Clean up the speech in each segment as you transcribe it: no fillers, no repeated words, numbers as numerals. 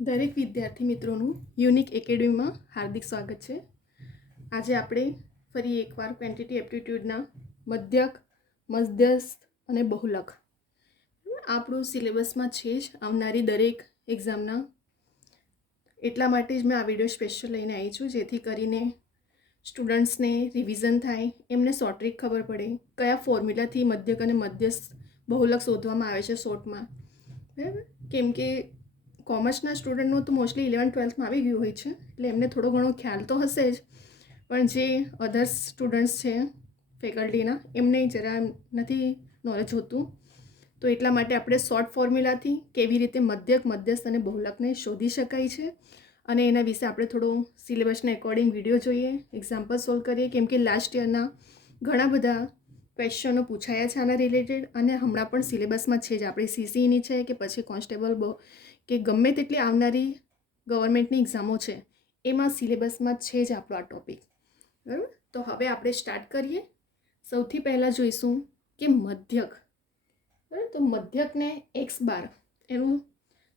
દરેક વિદ્યાર્થી મિત્રોનું યુનિક એકેડમીમાં હાર્દિક સ્વાગત છે. આજે આપણે ફરી એકવાર ક્વોન્ટિટી એપ્ટિટ્યૂડના મધ્યક, મધ્યસ્થ અને બહુલક આપણું સિલેબસમાં છે જ આવનારી દરેક એક્ઝામના. એટલા માટે જ મેં આ વિડીયો સ્પેશિયલ લઈને આવી છું, જેથી કરીને સ્ટુડન્ટ્સને રિવિઝન થાય, એમને શોર્ટ ટ્રિક ખબર પડે, કયા ફોર્મ્યુલાથી મધ્યક અને મધ્યસ્થ બહુલક શોધવામાં આવે છે શોર્ટમાં. બરાબર? કેમ કે કોમર્સના સ્ટુડન્ટનું તો મોસ્ટલી 11-12માં આવી ગયું હોય છે, એટલે એમને થોડો ઘણો ખ્યાલ તો હશે જ, પણ જે અધર્સ સ્ટુડન્ટ્સ છે ફેકલ્ટીના, એમને જરા નથી નોલેજ હોતું. તો એટલા માટે આપણે શોર્ટ ફોર્મ્યુલાથી કેવી રીતે મધ્યક, મધ્યસ્થ અને બહુલકને શોધી શકાય છે, અને એના વિશે આપણે થોડો સિલેબસને એકોર્ડિંગ વિડીયો જોઈએ, એક્ઝામ્પલ સોલ્વ કરીએ. કેમ કે લાસ્ટ યરના ઘણા બધા ક્વેશ્ચનો પૂછાયા છે આના રિલેટેડ, અને હમણાં પણ સિલેબસમાં છે જ. આપણે સીસીની છે કે પછી કોન્સ્ટેબલ કે ગમે તેટલી આવનારી ગવર્મેન્ટની એક્ઝામો છે, એમાં સિલેબસમાં છે જ આપણો આ ટોપિક. બરાબર? તો હવે આપણે સ્ટાર્ટ કરીએ. સૌથી પહેલાં જોઈશું કે મધ્યક. બરાબર? તો મધ્યકને એક્સ બાર, એનું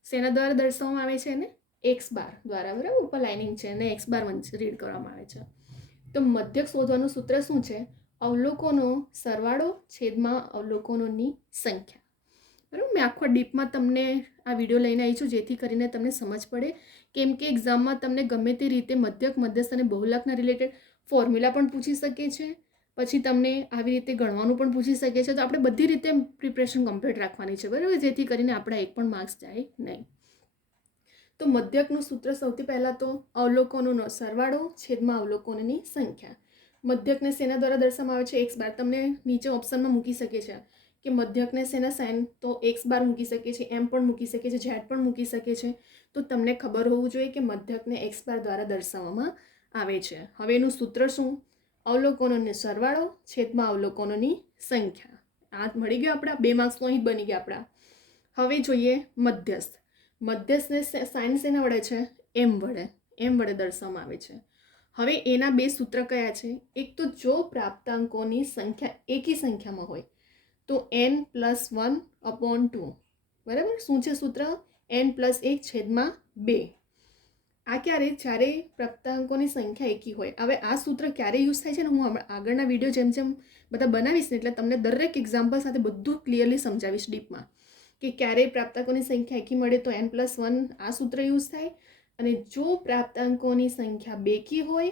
શેના દ્વારા દર્શાવવામાં આવે છે? એને એક્સ બાર દ્વારા. બરાબર? ઉપર લાઇનિંગ છે અને એક્સ બાર રીડ કરવામાં આવે છે. તો મધ્યક શોધવાનું સૂત્ર શું છે? અવલોકનો સરવાળો છેદમાં અવલોકનોની સંખ્યા. બરાબર? મેં આખો ડીપમાં તમને આ વિડીયો લઈને આવી છું, જેથી કરીને તમને સમજ પડે. કેમ કે એક્ઝામમાં તમને ગમે તે રીતે મધ્યક, મધ્યસ્થ અને બહુલકના રિલેટેડ ફોર્મ્યુલા પણ પૂછી શકે છે, પછી તમને આવી રીતે ગણવાનું પણ પૂછી શકે છે. તો આપણે બધી રીતે પ્રિપરેશન કમ્પ્લીટ રાખવાની છે. બરાબર? જેથી કરીને આપણા એક પણ માર્ક્સ જાય નહીં. તો મધ્યકનું સૂત્ર સૌથી પહેલાં તો અવલોકનોનો સરવાળો છેદમાં અવલોકનોની સંખ્યા. મધ્યકને શેના દ્વારા દર્શાવવામાં આવે છે? X bar. તમને નીચે ઓપ્શનમાં મૂકી શકે છે કે મધ્યકને શેના સાઇન, તો એક્સ બાર મૂકી શકે છે, એમ પણ મૂકી શકે છે, ઝેડ પણ મૂકી શકે છે. તો તમને ખબર હોવું જોઈએ કે મધ્યકને એક્સ બાર દ્વારા દર્શાવવામાં આવે છે. હવે એનું સૂત્ર શું? અવલોકનોનો સરવાળો છેદમાં અવલોકનોની સંખ્યા. આ મળી ગયો આપણા 2 માર્ક્સ તો અહીં જ બની ગયા આપણા. હવે જોઈએ મધ્યસ્થ. મધ્યસ્થને સાઇન શેના વડે છે? એમ વડે. એમ વડે દર્શાવવામાં આવે છે. હવે એના 2 સૂત્ર કયા છે? એક તો જો પ્રાપ્તાંકોની સંખ્યા એકી સંખ્યામાં હોય તો n+1/2. બરાબર? શું છે સૂત્ર? n+1/2. આ ક્યારે? જ્યારે પ્રાપ્તાંકોની સંખ્યા એકી હોય. હવે આ સૂત્ર ક્યારે યુઝ થાય છે ને, હું આગળના વિડીયો જેમ જેમ બધા બનાવીશ ને, એટલે તમને દરેક એક્ઝામ્પલ સાથે બધું ક્લિયરલી સમજાવીશ ડીપમાં, કે ક્યારે પ્રાપ્તાંકોની સંખ્યા એકી મળે તો n+1 આ સૂત્ર યુઝ થાય, અને જો પ્રાપ્તાંકોની સંખ્યા બેકી હોય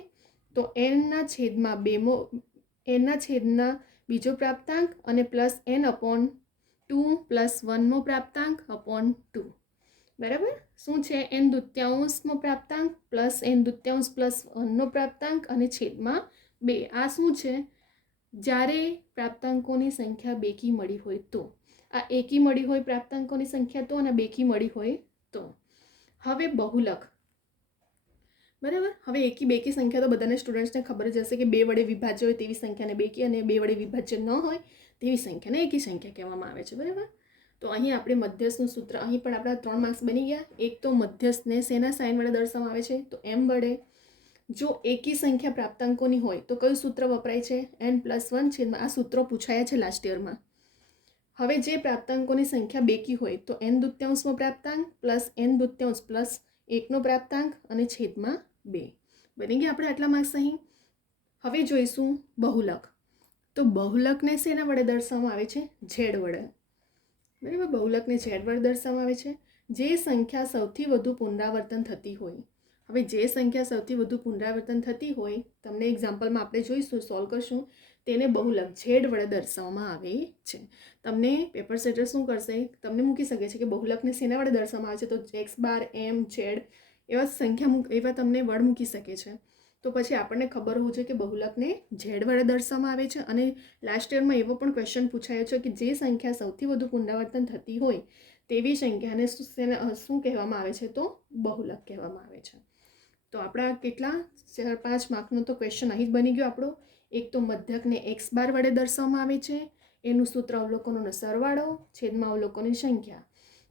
તો n/2 બીજો પ્રાપ્તાંક અને +n/2 +1મો પ્રાપ્તાંક /2. બરાબર? શું છે? n/2 પ્રાપ્તાંક n/2 +1નો પ્રાપ્તાંક અને છેદમાં 2. આ શું છે? જ્યારે પ્રાપ્તાંકોની સંખ્યા બેકી મળી હોય તો. આ એકી મળી હોય પ્રાપ્તાંકોની સંખ્યા તો, અને બેકી મળી હોય તો. હવે બહુલક. બરાબર? હવે એકી બેકી સંખ્યા તો બધાને સ્ટુડન્ટ્સને ખબર જ હશે કે 2 વડે વિભાજ્ય હોય તેવી સંખ્યાને બેકી, અને 2 વડે વિભાજ્ય ન હોય તેવી સંખ્યાને એકી સંખ્યા કહેવામાં આવે છે. બરાબર? તો અહીં આપણે મધ્યસ્થનું સૂત્ર, અહીં પણ આપણા 3 માર્ક્સ બની ગયા. એક તો મધ્યસ્થને શેના સાઇન વડે દર્શાવવામાં આવે છે? તો એમ વડે. જો એકી સંખ્યા પ્રાપ્તાંકોની હોય તો કયું સૂત્ર વપરાય છે? n+1 છેદમાં. આ સૂત્રો પૂછાયા છે લાસ્ટ યરમાં. હવે જે પ્રાપ્તાંકોની સંખ્યા બેકી હોય તો n/2 પ્રાપ્તાંક n/2 +1નો પ્રાપ્તાંક અને છેદમાં 2. બની ગયા આપણે આટલા માર્ક્સ અહીં. હવે જોઈશું બહુલક. તો બહુલકને શેના વડે દર્શાવવામાં આવે છે? ઝેડ વડે. બરાબર? બહુલકને ઝેડ વડે દર્શાવવામાં આવે છે. જે સંખ્યા સૌથી વધુ પુનરાવર્તન થતી હોય. હવે જે સંખ્યા સૌથી વધુ પુનરાવર્તન થતી હોય, તમને એક્ઝામ્પલમાં આપણે જોઈશું, સોલ્વ કરશું, તેને બહુલક ઝેડ વડે દર્શાવવામાં આવે છે. તમને પેપર સેટર શું કરશે? તમને મૂકી શકે છે કે બહુલકને શેના વડે દર્શાવવામાં આવે છે? તો એક્સ બાર, એમ, ઝેડ એવા સંખ્યા એવા તમને વર્ડ મૂકી શકે છે. તો પછી આપણને ખબર હોવું જોઈએ કે બહુલકને ઝેડ વડે દર્શાવવામાં આવે છે. અને લાસ્ટ યરમાં એવો પણ ક્વેશ્ચન પૂછાયો છે કે જે સંખ્યા સૌથી વધુ પુનરાવર્તન થતી હોય તેવી સંખ્યાને શું કહેવામાં આવે છે? તો બહુલક કહેવામાં આવે છે. તો આપણા કેટલા 4-5 માર્કનો તો ક્વેશ્ચન અહીં જ બની ગયો આપણો. એક તો મધ્યકને એક્સ બાર વડે દર્શાવવામાં આવે છે, એનું સૂત્ર અવલોકનોનો સરવાળો છેદમાં અવલોકનોની સંખ્યા.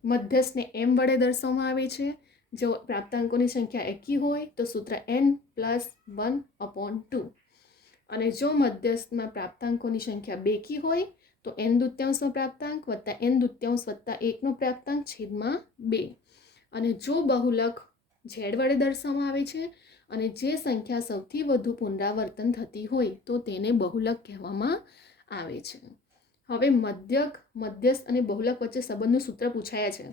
મધ્યસ્થને એમ વડે દર્શાવવામાં આવે છે. જો પ્રાપ્તાંકોની સંખ્યા એકી હોય તો સૂત્ર n+1/2. અને જો મધ્યસ્થમાં પ્રાપ્તાંકોની સંખ્યા બેકી હોય તો n/2 પ્રાપ્તાંક +n/2 +1નો પ્રાપ્તાંક છેદમાં 2. અને જો બહુલક ઝેડ વડે દર્શાવવામાં આવે છે અને જે સંખ્યા સૌથી વધુ પુનરાવર્તન થતી હોય તો તેને બહુલક કહેવામાં આવે છે. હવે મધ્યક, મધ્યસ્થ અને બહુલક વચ્ચે સંબંધનું સૂત્ર પૂછાયા છે.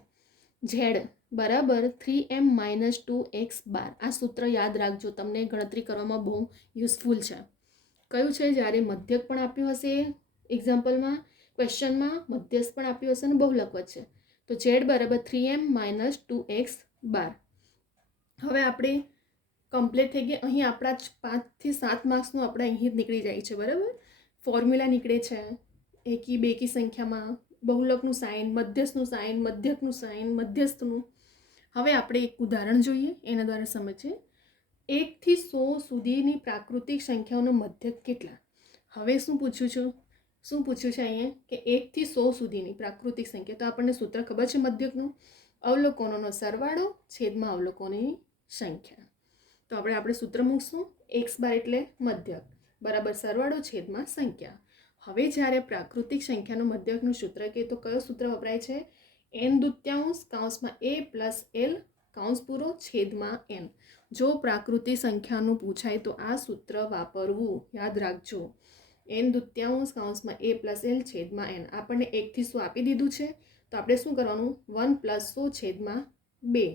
ઝેડ બરાબર 3m - 2x બાર. આ સૂત્ર યાદ રાખજો, તમને ગણતરી કરવામાં બહુ યુઝફુલ છે. કયું છે? જ્યારે મધ્યક પણ આપ્યું હશે એક્ઝામ્પલમાં, ક્વેશ્ચનમાં મધ્યસ્થ પણ આપ્યું હશે અને બહુલક વચ્ચે, તો ઝેડ બરાબર 3m - 2x બાર. હવે આપણે કમ્પ્લીટ થઈ ગયા. અહીં આપણા 5 થી 7 માર્ક્સનું આપણે અહીં જ નીકળી જાય છે. બરાબર, ફોર્મ્યુલા નીકળે છે એકી બેકી સંખ્યામાં, બહુલકનું સાઇન, મધ્યસ્થનું સાઇન, મધ્યકનું સાઇન, મધ્યસ્થનું. હવે આપણે એક ઉદાહરણ જોઈએ, એના દ્વારા સમજીએ. 1 થી 100 સુધીની પ્રાકૃતિક સંખ્યાઓનો મધ્યક કેટલા? હવે શું પૂછ્યું છે અહીંયા કે 1 થી 100 સુધીની પ્રાકૃતિક સંખ્યા. તો આપણને સૂત્ર ખબર છે મધ્યકનું, અવલોકનોનો સરવાળો છેદમાં અવલોકનોની સંખ્યા. તો આપણે સૂત્ર મૂકશું, x બાર એટલે મધ્યક બરાબર સરવાળો છેદમાં સંખ્યા. હવે જ્યારે પ્રાકૃતિક સંખ્યાનો મધ્યકનું સૂત્ર કે તો કયો સૂત્ર વપરાય છે? n દૂત્યાંશ કૌંસમાં a + l કૌંસ પૂરો છેદમાં n. જો પ્રાકૃતિક સંખ્યાનું પૂછાય તો આ સૂત્ર વાપરવું, યાદ રાખજો. n દૂત્યાંશ કૌંસમાં a + l છેદમાં n. આપણને 1 થી 100 આપી દીધું છે, તો આપણે શું કરવાનું? 1 + 100 છેદમાં 2.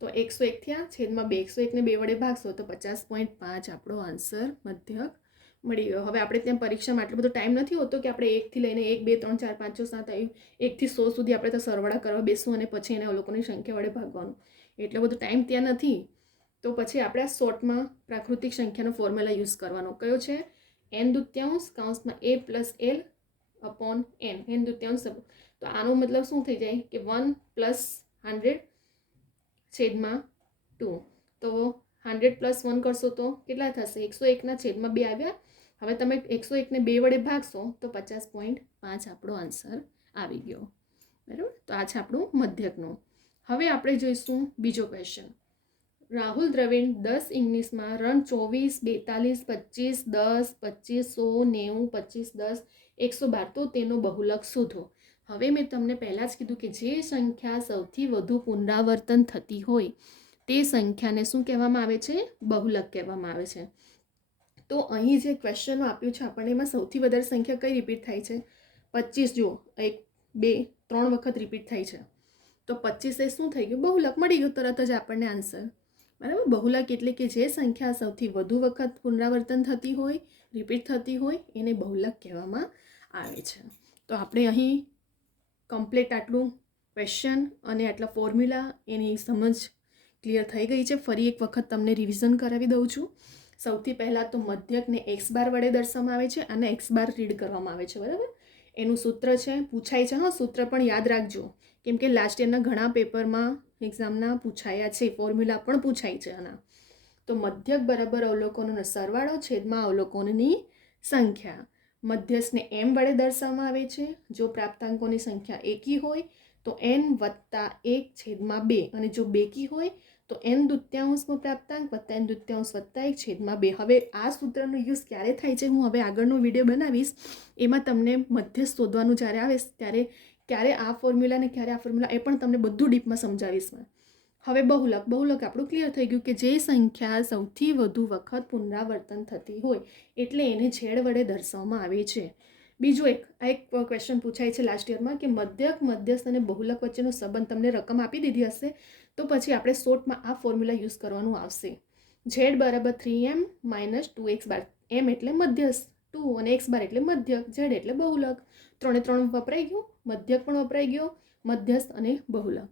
તો 101 થયા છેદમાં 2. 101 ને 2 વડે ભાગશો તો 50.5 આપણો આન્સર મધ્યક મળી ગયો. હવે આપણે ત્યાં પરીક્ષામાં આટલો બધો ટાઈમ નથી હોતો કે આપણે 1 થી લઈને 1 2 3 4 5 6 7 આવ્યું 1 થી 100 સુધી આપણે તો સરવાળા કરવા બેસવું અને પછી એને અવલોકનની સંખ્યા વડે ભાગવાનું. એટલો બધો ટાઈમ ત્યાં નથી. તો પછી આપણે આ શોર્ટમાં પ્રાકૃતિક સંખ્યાનો ફોર્મ્યુલા યુઝ કરવાનો. કયો છે? n દૂત્યાંશ કૌંસમાં a + l upon n. n દૂત્યાંશ. તો આનો મતલબ શું થઈ જાય કે 1 + 100 છેદમાં 2. તો 100 + 1 કરશો તો કેટલા થશે? 101 ના છેદમાં 2 આવ્યા. હવે તમે 101 ને 2 વડે ભાગશો તો 50.5 આપણો આન્સર આવી ગયો. બરાબર, તો આ છે આપણું મધ્યકનું. હવે આપણે જોઈશું બીજો ક્વેશ્ચન. રાહુલ દ્રવિડ 10 ઇંગ્લિશમાં રન 24, 42, 25, 10, 25, 100, 90, 25, 10, 112. તો તેનો બહુલક શોધો. હવે મેં તમને પહેલાં જ કીધું કે જે સંખ્યા સૌથી વધુ પુનરાવર્તન થતી હોય તે સંખ્યાને શું કહેવામાં આવે છે? બહુલક કહેવામાં આવે છે. તો અહીં જે ક્વેશ્ચનમાં આપ્યું છે આપણને, એમાં સૌથી વધારે સંખ્યા કઈ રિપીટ થાય છે? 25. જુઓ, 1 2 3 વખત રિપીટ થાય છે. તો 25 એ શું થઈ ગયું? બહુલક મળી ગયું તરત જ આપણને આન્સર. બરાબર, બહુલક એટલે કે જે સંખ્યા સૌથી વધુ વખત પુનરાવર્તન થતી હોય, રિપીટ થતી હોય, એને બહુલક કહેવામાં આવે છે. તો આપણે અહીં કમ્પ્લીટ આટલું ક્વેશ્ચન અને આટલા ફોર્મ્યુલા એની સમજ ક્લિયર થઈ ગઈ છે. ફરી એક વખત તમને રિવિઝન કરાવી દઉં છું. સૌથી પહેલાં તો મધ્યકને x બાર વડે દર્શાવવામાં આવે છે અને x બાર રીડ કરવામાં આવે છે. બરાબર, એનું સૂત્ર છે, પૂછાય છે. હા, સૂત્ર પણ યાદ રાખજો, કેમ કે લાસ્ટ યરના ઘણા પેપરમાં એક્ઝામના પૂછાયા છે, ફોર્મ્યુલા પણ પૂછાય છે આના. તો મધ્યક બરાબર અવલોકનોનો સરવાળો છેદમાં અવલોકનોની સંખ્યા. મધ્યસ્થને m વડે દર્શાવવામાં આવે છે. જો પ્રાપ્તાંકોની સંખ્યા એકી હોય તો n + 1 છેદમાં 2, અને જો બેકી હોય તો n દૂત્યાંશમાં પ્રાપ્તાંક + n દૂત્યાંશ + 1 છેદમાં 2. હવે આ સૂત્રનો યુઝ ક્યારે થાય છે હું હવે આગળનો વિડીયો બનાવીશ, એમાં તમને મધ્યસ્થ શોધવાનું જ્યારે આવે ત્યારે ક્યારે આ ફોર્મ્યુલા ને ક્યારે આ ફોર્મ્યુલા એ પણ તમને બધું ડીપમાં સમજાવીશ. હવે બહુલક આપણું ક્લિયર થઈ ગયું કે જે સંખ્યા સૌથી વધુ વખત પુનરાવર્તન થતી હોય એટલે એને ઝેડ વડે દર્શાવવામાં આવે છે. બીજું એક ક્વેશ્ચન પૂછાય છે લાસ્ટ યરમાં કે મધ્યક, મધ્યસ્થ અને બહુલક વચ્ચેનો સંબંધ તમને રકમ આપી દીધી હશે તો પછી આપણે શોર્ટમાં આ ફોર્મ્યુલા યુઝ કરવાનું આવશે. ઝેડ બરાબર 3m - 2x બાર. m એટલે મધ્યસ્થ, 2 અને x બાર એટલે મધ્યક, ઝેડ એટલે બહુલક. 3 3 વપરાઈ ગયું, મધ્યક પણ વપરાઈ ગયો, મધ્યસ્થ અને બહુલક.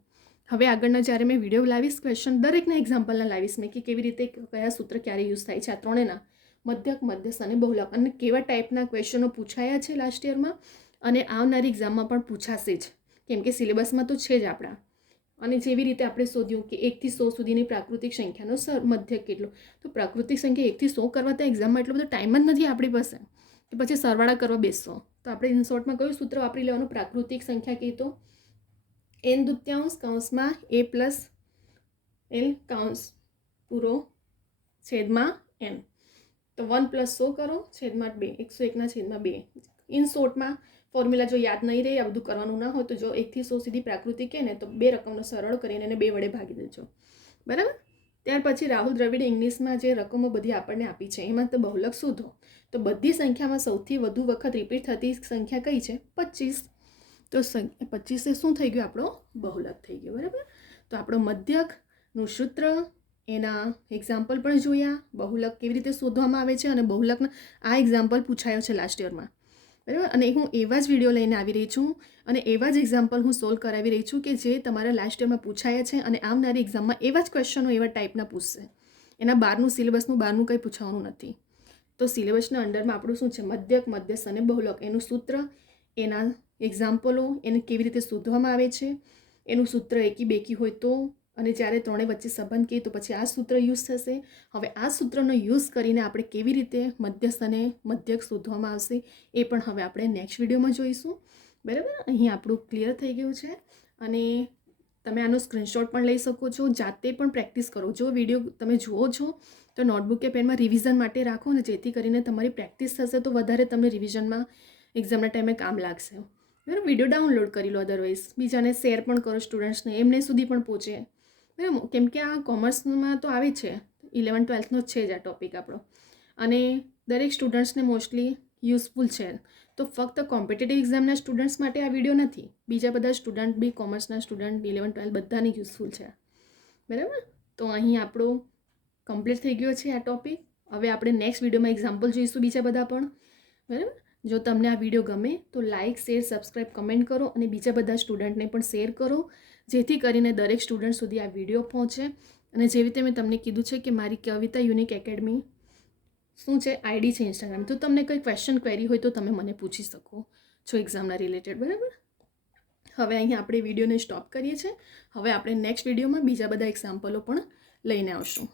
હવે આગળના જ્યારે મેં વિડીયો લાવીશ ક્વેશ્ચન દરેકના એક્ઝામ્પલના લાવીશ મેં કે કેવી રીતે કયા સૂત્ર ક્યારે યુઝ થાય છે આ ત્રણેના, મધ્યક, મધ્યસ્થ અને બહુલક, અને કેવા ટાઈપના ક્વેશ્ચનો પૂછાયા છે લાસ્ટ યરમાં અને આવનારી એક્ઝામમાં પણ પૂછાશે જ, કેમ કે સિલેબસમાં તો છે જ આપણા. અને જેવી રીતે આપણે શોધ્યું કે 1 થી 100 સુધીની પ્રાકૃતિક સંખ્યાનો મધ્યક કેટલો, તો પ્રાકૃતિક સંખ્યા 1 થી 100 કરવા તો એક્ઝામમાં એટલો બધો ટાઈમ જ નથી આપણી પાસે કે પછી સરવાળા કરવા બેસશો. તો આપણે ઇન શોર્ટમાં કયું સૂત્ર વાપરી લેવાનું? પ્રાકૃતિક સંખ્યા કહી તો n દૂત્યાંશ કૌંસમાં a + l કૌંસ પૂરો છેદમાં n. તો 1 + 100 કરો છેદમાં 2, 101 ના છેદમાં 2. ઇન શોર્ટમાં ફોર્મ્યુલા જો યાદ નહીં રહે, આ બધું કરવાનું ના હોય તો જો 1 થી 100 સુધી પ્રાકૃતિક કહે ને તો 2 રકમનો સરળ કરીને એને 2 વડે ભાગી દેજો, બરાબર. ત્યાર પછી રાહુલ દ્રવિડે ઇંગ્લિશમાં જે રકમો બધી આપણને આપી છે એમાં તો બહુલક શોધો. તો બધી સંખ્યામાં સૌથી વધુ વખત રિપીટ થતી સંખ્યા કઈ છે? 25. તો 25 શું થઈ ગયું? આપણો બહુલક થઈ ગયો, બરાબર. તો આપણો મધ્યકનું સૂત્ર, એના એક્ઝામ્પલ પણ જોયા, બહુલક કેવી રીતે શોધવામાં આવે છે, અને બહુલકના આ એક્ઝામ્પલ પૂછાયો છે લાસ્ટ યરમાં, બરાબર. અને હું એવા જ વિડીયો લઈને આવી રહી છું અને એવા જ એક્ઝામ્પલ હું સોલ્વ કરાવી રહી છું કે જે તમારા લાસ્ટ યરમાં પૂછાયા છે અને આવનારી એક્ઝામમાં એવા જ ક્વેશ્ચનો એવા ટાઈપના પૂછશે. એના બહારનું સિલેબસનું બહારનું કંઈ પૂછવાનું નથી. તો સિલેબસના અંડરમાં આપણું શું છે? મધ્યક, મધ્યસ્થ અને બહુલક, એનું સૂત્ર, એના એક્ઝામ્પલો, એને કેવી રીતે શોધવામાં આવે છે, એનું સૂત્ર એકી બેકી હોય તો, અને જ્યારે ત્રણેય વચ્ચે સંબંધ કહીએ તો પછી આ સૂત્ર યુઝ થશે. હવે આ સૂત્રનો યુઝ કરીને આપણે કેવી રીતે મધ્યસ્થ અને મધ્યક શોધવામાં આવશે એ પણ હવે આપણે નેક્સ્ટ વિડીયોમાં જોઈશું, બરાબર. અહીં આપણું ક્લિયર થઈ ગયું છે અને તમે આનો સ્ક્રીનશોટ પણ લઈ શકો છો, જાતે પણ પ્રેક્ટિસ કરો. જો વિડીયો તમે જુઓ છો તો નોટબુક કે પેનમાં રિવિઝન માટે રાખો ને, જેથી કરીને તમારી પ્રેક્ટિસ થશે તો વધારે તમને રિવિઝનમાં એક્ઝામના ટાઈમે કામ લાગશે, બરાબર. વિડીયો ડાઉનલોડ કરી લો, અદરવાઇઝ બીજાને શેર પણ કરો સ્ટુડન્ટ્સને, એમને સુધી પણ પહોંચે, બરાબર. કેમ કે આ કોમર્સમાં તો આવે છે, 11th-12thનો જ છે જ આ ટોપિક આપણો, અને દરેક સ્ટુડન્ટ્સને મોસ્ટલી યુઝફુલ છે. તો ફક્ત કોમ્પિટિટિવ એક્ઝામના સ્ટુડન્ટ્સ માટે આ વિડીયો નથી, બીજા બધા સ્ટુડન્ટ બી, કોમર્સના સ્ટુડન્ટ 11th-12th બધાને યુઝફુલ છે, બરાબર. તો અહીં આપણો કમ્પ્લીટ થઈ ગયો છે આ ટોપિક. હવે આપણે નેક્સ્ટ વિડીયોમાં એક્ઝામ્પલ જોઈશું બીજા બધા પણ, બરાબર. જો તમને આ વિડીયો ગમે તો લાઇક, શેર, સબસ્ક્રાઈબ, કમેન્ટ કરો અને બીજા બધા સ્ટુડન્ટને પણ શેર કરો, જેથી કરીને દરેક સ્ટુડન્ટ સુધી આ વિડીયો પહોંચે. અને જેવી રીતે મેં તમને કીધું છે કે મારી કવિતા યુનિક એકેડમી શું છે, આઈડી છે ઇન્સ્ટાગ્રામ, તો તમને કંઈ ક્વેશ્ચન ક્વેરી હોય તો તમે મને પૂછી શકો છો એક્ઝામના રિલેટેડ, બરાબર. હવે અહીંયા આપણે વિડીયોને સ્ટોપ કરીએ છીએ. હવે આપણે નેક્સ્ટ વિડીયોમાં બીજા બધા એક્ઝામ્પલો પણ લઈને આવશું.